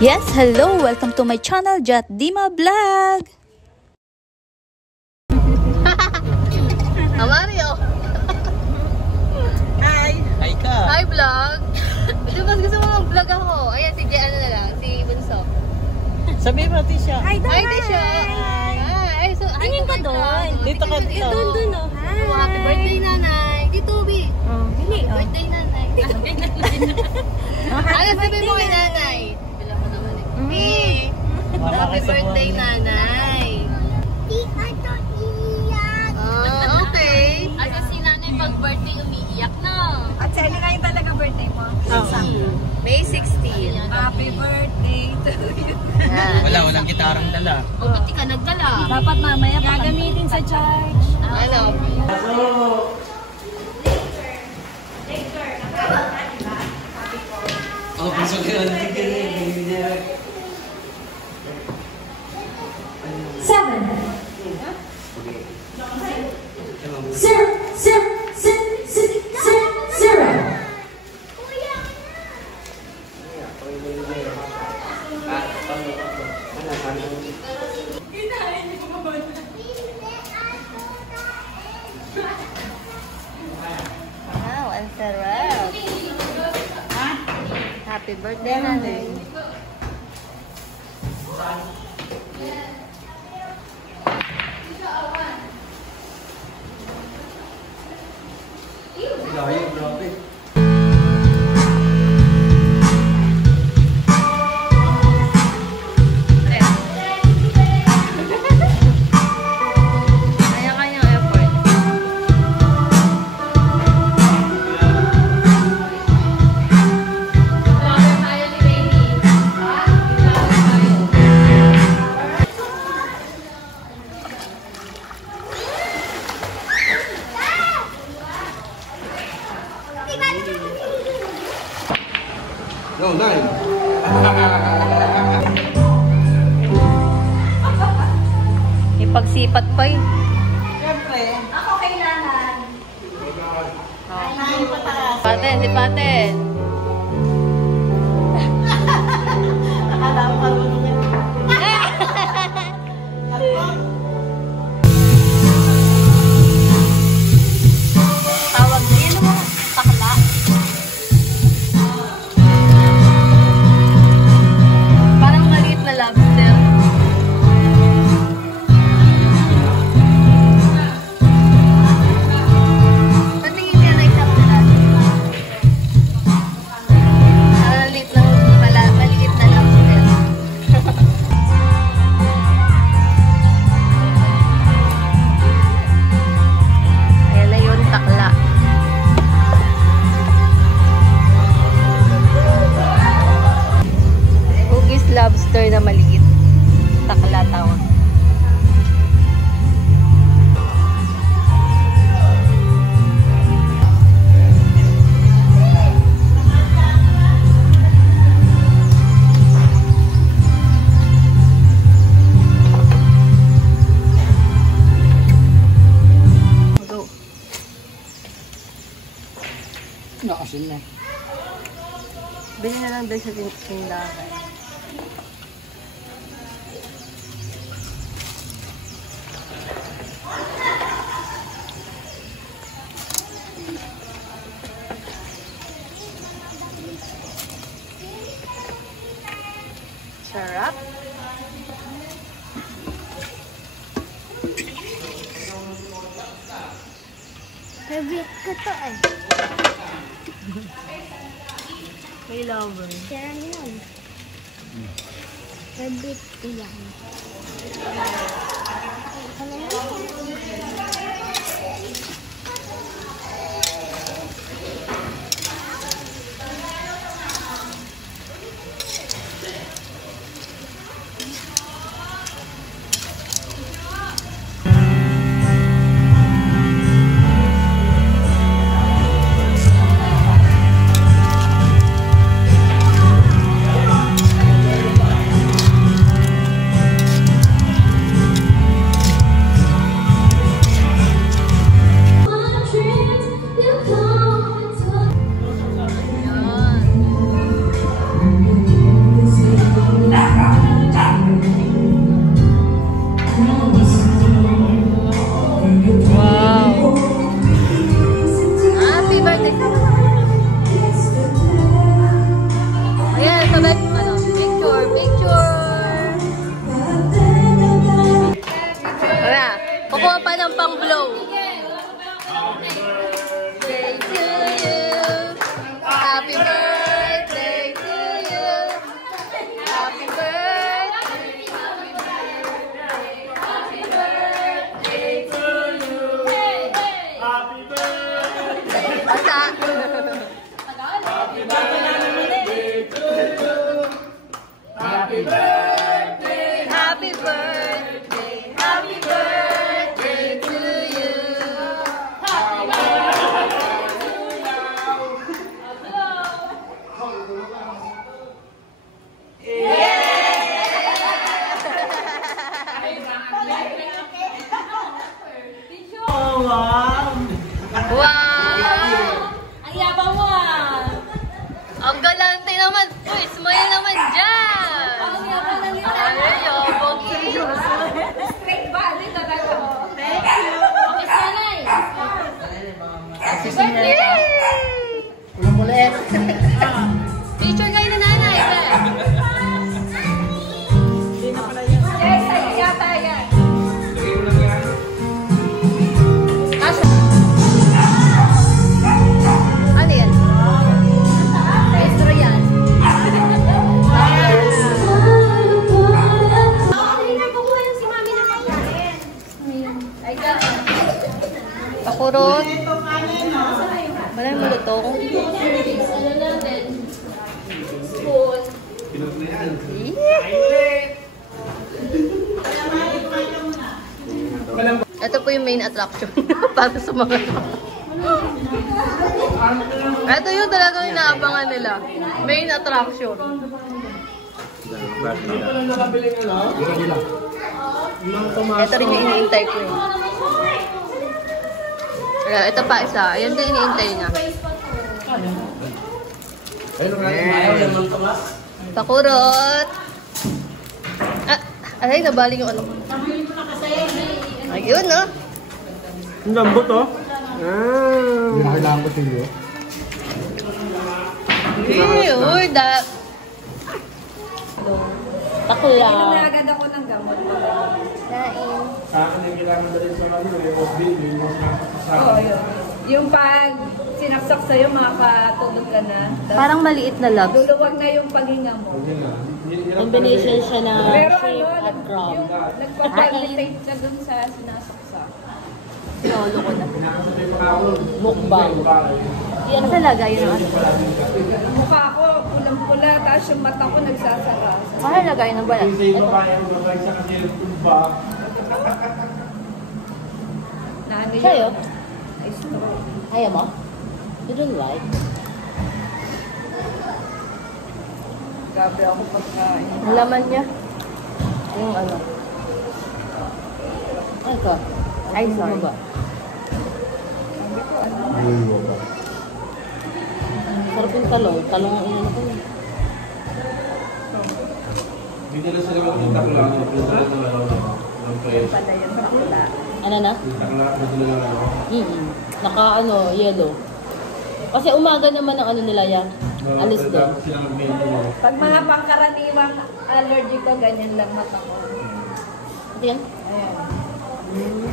Yes, hello! Welcome to my channel, Jat Dima Vlog! Mario! Hi! Hi ka! Hi vlog! Ito mas gusto mo mag-vlog ako. Ayan, si Jay, ano na lang, si Bunso. Sabihin mo, Tisha. Hi, Tisha! Hi! So, Tingin ka doon. Dito ka, dito. Doon, oh. Hi! Oh, happy birthday, nanay! Dito, Bi! Oh, bili, oh. Birthday, nanay! Ano sabihin mo kay nanay? Bila mo naman eh. Bi! Happy birthday, nanay! Okay. At kasi nanay pag birthday umiiyak na. At saan na yung talaga birthday mo? May 16. Happy birthday to you. Walang gitarang dala. O ba't di ka nagdala? Dapat mamaya gagamitin sa charge. Ano? Oh, puso ka na. 7. Wow, ang sarap. Happy birthday, nanay. Layo, grabe. Kanya-kanyang effort. No, 9. Ipagsipat pa yun. Siyempre. Ako kailangan. Nine pataas. Paten, si Paten. Akala ko marunong yan. Tawag niya, ano mo? Takla. Parang maliit na lobster. Patingin niya na isang natin. Maliit na lobster. Ayan na yun, takla. Hugis lobster na maliit. Takla tawag. Go. Nakasin na. Bili na lang doon sa tindahan. Sarap. Favorite ko to eh. May lover. Kaya yun. Favorite ko yan. Ano yan? main attraction para sa mga ito yung talagang inaabangan nila. Main attraction. Ito rin yung iniintay ko eh. Kaya ito pa isa. Ayan din iniintay niya. Pakurot! Ay, nabaling yung ano. Ayun, no? Ang lambot, oh. Hindi na kailangan ko sa iyo. Uy, Takla. Nain. Sa akin yung kailangan na rin sa mga yung Oo, yun. Yung pag sinaksak sa'yo, makakatulog ka na. Parang maliit na labs. Luluwag na yung paghinga mo. Combination siya ng Pero shape ano, at crop. yung nagpapalitate ka dun sa sinasaksak. Sinolo ko na. Mukbang. Yan talaga, yun ang Mukha ko, pulang-pula, tapos yung mata ko nagsasara. mahal lagay ng balat. Kasi yung kaya mo gabay sa kasi yung tumba. Na ano yun? Sa'yo? Ay, stroke. Ayaw mo? You don't like? Gabi ako pagkain. Ang laman niya. Yung ano. Ay, ka. Ay, sorry. Ba? Sarap yung talong. Talong ang inano ko. Hindi nila sila magpunta ko lang. Punta lang ng ano. Ng pwes. Pala yung bakla. Ano na? Takla na sila ng ano. Naka ano, yellow. Kasi umaga naman ang ano nila yan. Alis doon. Tapos sila mag-menu mo. Pag mga pangkaraniwang allergy ko, ganyan lang mata ko. Yan. Ayan.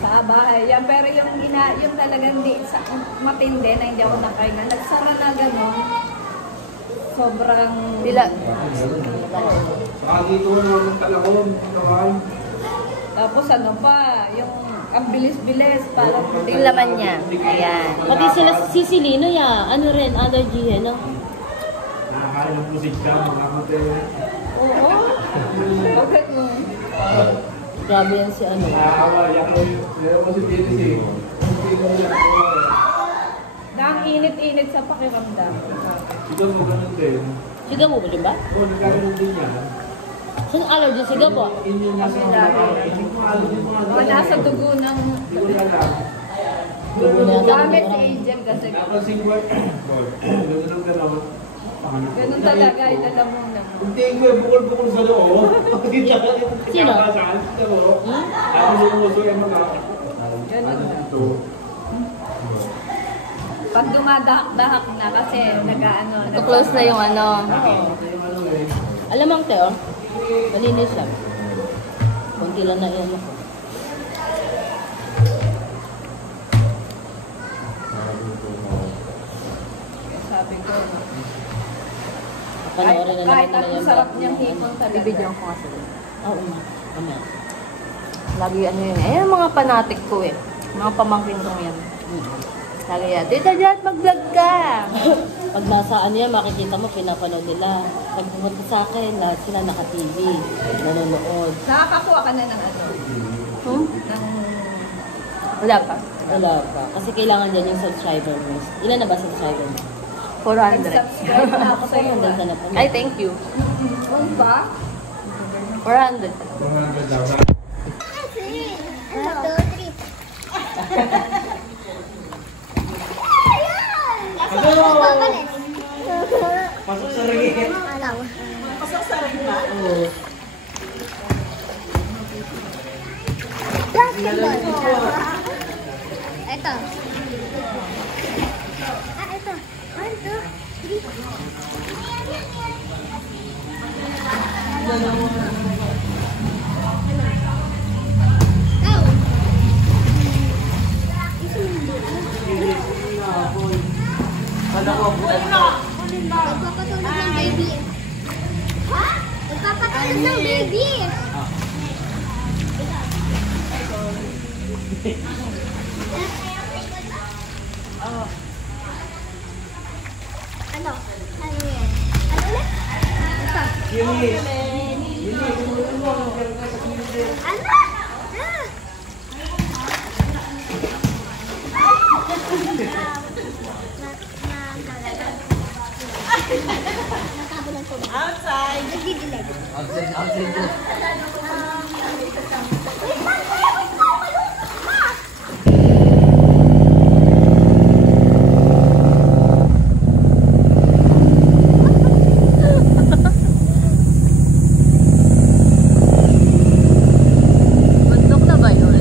Sa bahay. Yan, pero yung talagang matindi na hindi ako nakainga. Nagsara na gano'n. Sobrang... Dila. Saka dito naman ng talakon. Tapos ano pa, yung ang bilis-bilis. Parang Yung laman niya. Ayan. Pati sila sisilino ya. Ano rin, allergy no? Nakakain ng pusik ka. Makamatay. oo. Bakit mo? Grabe yan si ano. Nakakawa. Yan kasi tinis eh. Hindi ko yan. Ang init-init sa pakiramdam. Ikaw mo ganun din. Sigaw mo ba, di ba? Oo, nagkakaroon din yan. Saan allergy? Sigaw po? Inyo nga sa Wala sa dugo ng... Gamit si Angel kasi. Tapos yung work. Ganun ang gano'n. Ganun talaga, ilalamunan mo. Hindi ko bukol-bukol sa loob. Sino? Ako yung uso yung mga... Ganun na. Pag dumadahak na kasi nag-ano. Nag-close na yung ano. Alamang te, oh. Malinis siya. Kunti lang na yan ako. Sabi ko. Panoorin na Kahit naman nila ang yung sarap vlog. niyang hipon talaga. Bibigyan ko kasi. Oo, ano. Lagi ano yun eh. Ayan mga panatik ko eh. Mga pamangkin ko yan. Lagi yan. Tita Jat, mag-vlog ka! Pag nasa ano yan, makikita mo, pinapanood nila. Pag pumunta sa akin, lahat sila naka-TV. Nanonood. Nakakakuha ka na ng ano? Hmm? Ng... Wala pa. Wala pa. Kasi kailangan dyan yung subscriber mo. Ilan na ba subscriber mo? 400. Nag-subscribe na ako sa iyo. 400 ka na po. Ay, thank you. Kung pa? 400. 100 daw. Ano? 1, 2, 3. Pasok sa ringin. Alam. Pasok sa rin ba? Oo. Basketball. Ito. Ito. 1, 2, 3. Magpapatulog ng baby. Ha? Magpapatulog ng baby. Ano? Ano yan? Ano ulit? Ito. Ano? Ah! Outside. Nagdidilig. Bundok na ba yun?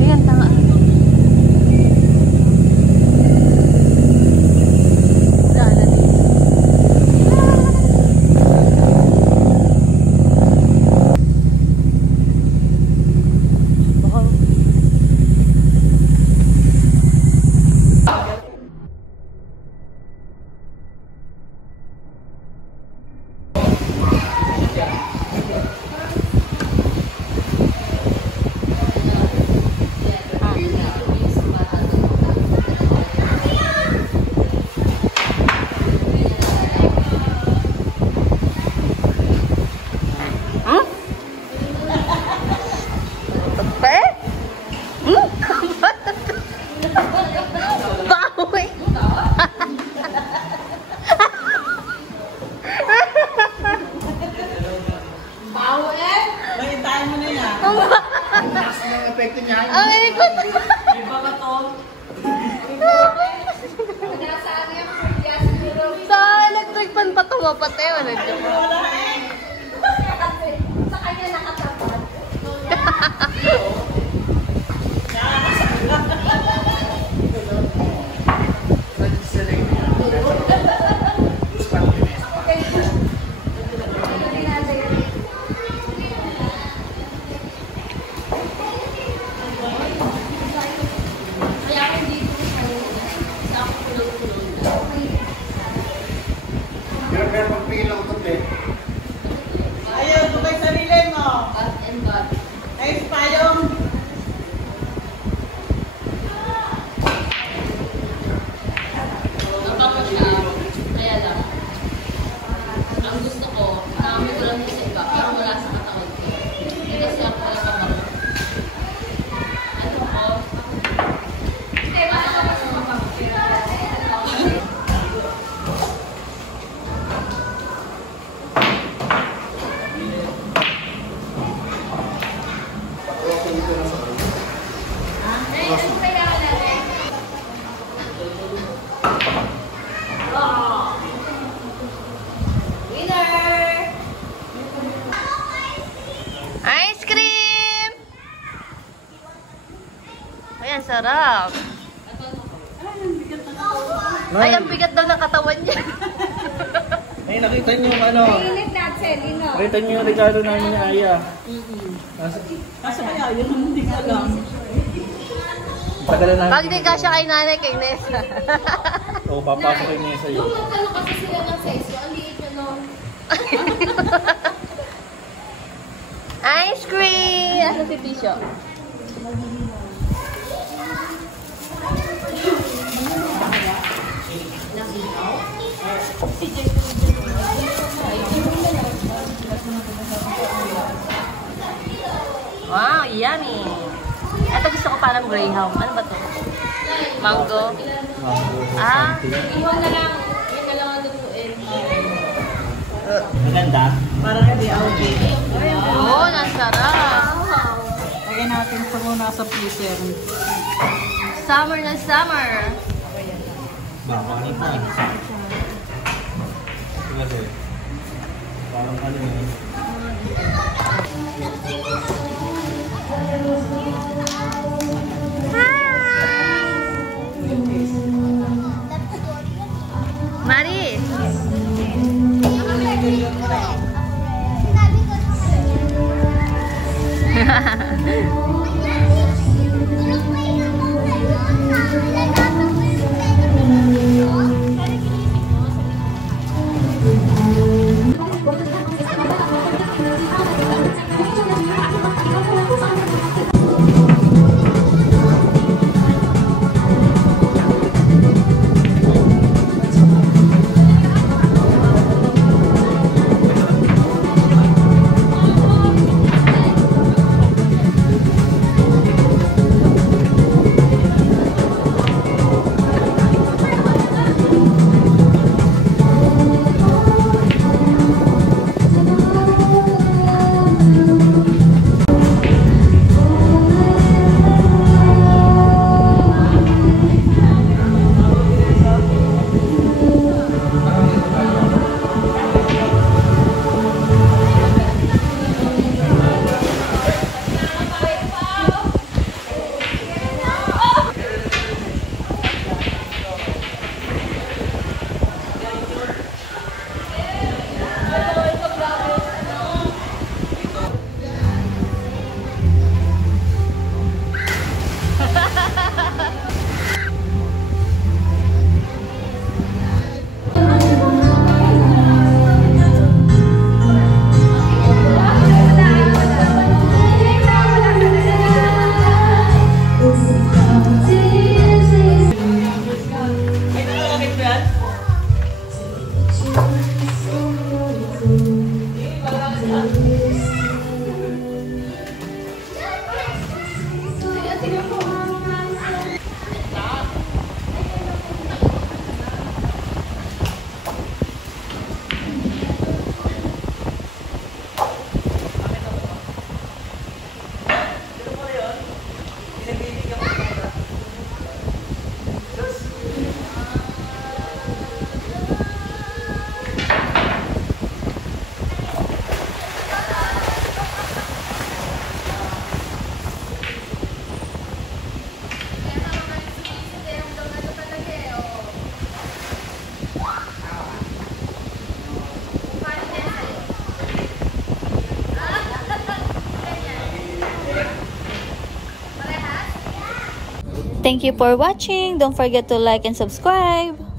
Ayan, tanga. Daanan eh. Baka... Pe? Bawi. Balitaan mo na yan. Ang epekto niya. Ang ikot. Sa electric pan pa tumapatay. Wala dyan. Sa kanya nakatapat. Pero magpigil lang ito, eh. Ayaw, bukay sarili mo. Ay, payong. Kaya lang. Ang gusto ko, marami ko lang sa iba, pero wala sa katawan ko. Hindi kasi ako talaga ako. Ano ko? Hindi, baka ako sa kapag. Ice cream! Ayan, sarap. Ay, ang bigat daw ng katawan niya. Ay, nakita niyo yung ano. Init na, Celino. Nakita niyo yung regalo namin ni Aya. Kasi kaya, yun ang hindi ko alam. Tagal na Pag di ka siya kay nanay, kay Nessa. Oo, papasok kayo niya sa'yo. Nung nagtanong kasi sila ng size ko, ang liit na no. Ice cream! Asa si Tisho? Wow, yummy! Ito gusto ko parang greyhound. Ano ba to? Mango? Ah, Iwan na lang. Yun na lang ang lutuin. Maganda. Parang hindi okay. oh, nasarap. Lagyan natin sa muna sa freezer. Summer na summer. Baka ano pa. Kasi, parang ano yun. Maris! Thank you for watching. Don't forget to like and subscribe.